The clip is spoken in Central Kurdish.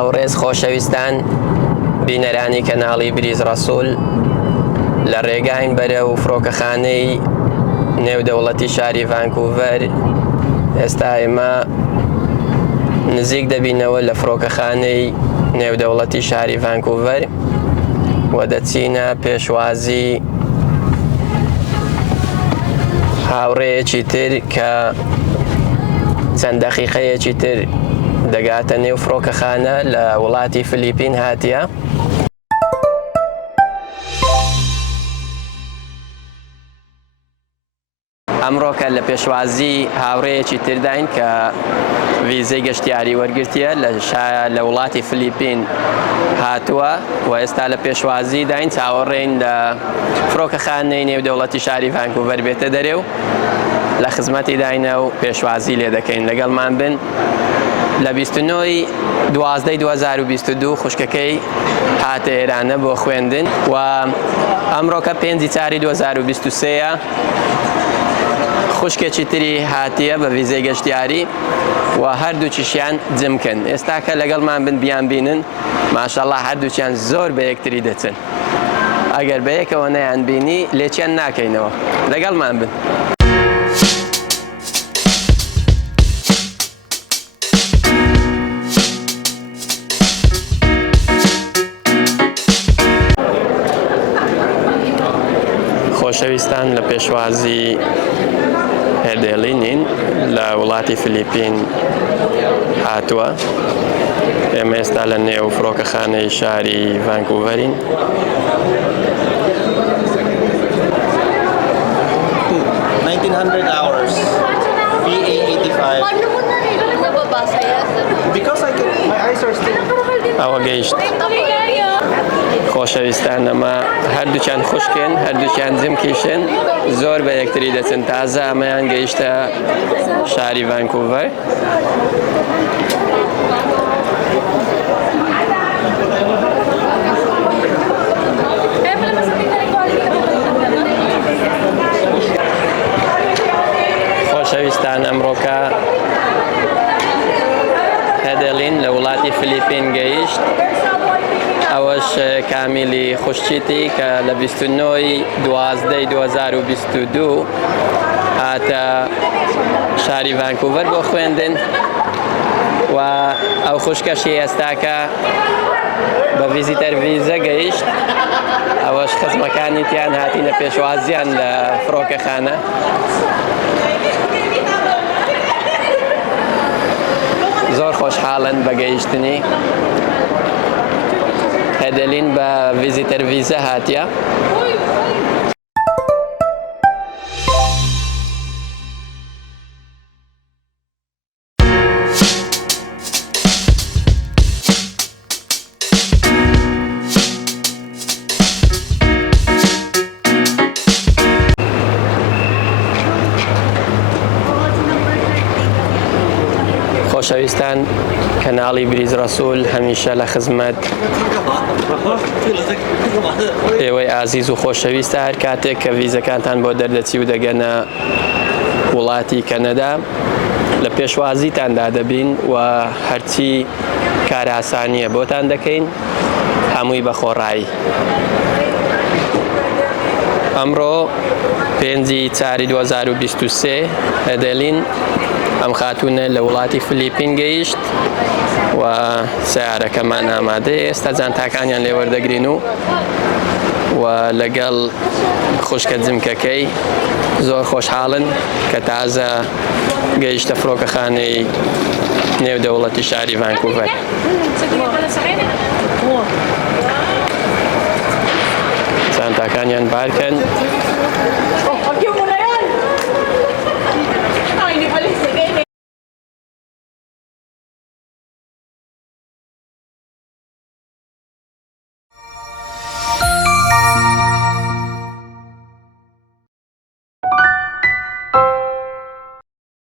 هاوڕێز خۆشەویستان بینەرانی کەناڵی بریز ڕەسوول لە ڕێگاین بەرەو فڕۆکەخانەی نێودەوڵەتی شاری ڤانکوڤەر. ئێستا ئێمە نزیک دەبینەوە لە فڕۆکەخانەی نێودەوڵەتی شاری ڤانکوڤەر و دەچینە پێشوازی هاوڕێیەکی تر کە چەند دەقیقەیەکی تر دەگاتە نێو فڕۆکەخانە لە وڵاتی فلیپین هاتیە. ئەمڕۆکە لە پێشوازی هاوڕێیەکی ترداین کە ڤیزەی گەشتیاری وەرگرتیە لە وڵاتی فلیپین هاتووە و ئێستا لە پێشوازی داین چاوەڕێین لە فڕۆکەخانەی نێودەوڵەتی شاری ڤانکوڤەر بێتە دەرێ و لە خزمەتی داینە و پێشوازی لێ دەکەین. لەگەڵمان بن. لە 29/12/2022 خوشکەکەی هاتە ئێرانە بۆ خوێندن و ئەمڕۆکە 5/4/2023 خوشکێکی تری هاتیە بە ڤیزەی گەشتیاری و هەردووچیشیان جمکن. ئێستا کە لەگەڵمان بن بیان بینن ماشەڵڵا هەردووچیان زۆر بە یەکتری دەچن. ئەگەر بە یەکەوە نەیان بینی لێچیان ناکەینەوە. لەگەڵمان بن. خۆشەویستان لە پێشوازی هێدێلینین لە وڵاتی فلیپین هاتووە. ئێمە ئێستا لە نێو فڕۆکەخانەی شاری ڤانکوڤەرین. ئەوە گەیشت. خۆشەویستان ئەمە هەردووچیان خوشکن، هەردووچیان جمکیشن، زۆر بە یەکتری دەچن. تازە ئەمەیان گەیشتە شاری ڤانکوڤەر. خۆشەویستان ئەمڕۆکە هێدێلین لە وڵاتی فلیپین گەیشت. ئەوەش کامیلی خوشکیتی کە لە 29/12/2022 هاتە شاری ڤانکوڤەر بۆ خوێندن و ئەو خوشکەشی ئێستاکە بە ڤیزیتەر ڤیزە گەیشت. ئەوەش خزمەکانی تیان هاتینە پێشوازیان لە فڕۆکەخانە. زۆر خۆشحاڵن بە گەیشتنی. هێدێلین بە ڤیزیتەر ڤیزە هاتیە. خۆشەویستان کەناڵی بریز ڕەسوول هەمیشە لە خزمەت ئێوەی ئازیز و خۆشەویستە. هەر کاتێک کە ڤیزەکانتان بۆ دەردەچی و دەگەنە وڵاتی کەنەدا لە پێشوازیتاندا دەبین و هەرچی کار ئاسانیە بۆتان دەکەین هەمووی بە خۆڕایی. ئەمڕۆ 5/4/2023 هێدێلین ئەم خاتوونە لە وڵاتی فلیپین گەیشت و سیارەکەمان ئامادەیە. ئێستا جانتاکانیان لێ وەردەگرین و لەگەڵ خوشکە جمکەکەی زۆر خۆشحاڵن کە تازە گەیشتە فڕۆکەخانەی نێودەوڵەتی شاری ڤانکوڤەر. جانتاکانیان بارکەن.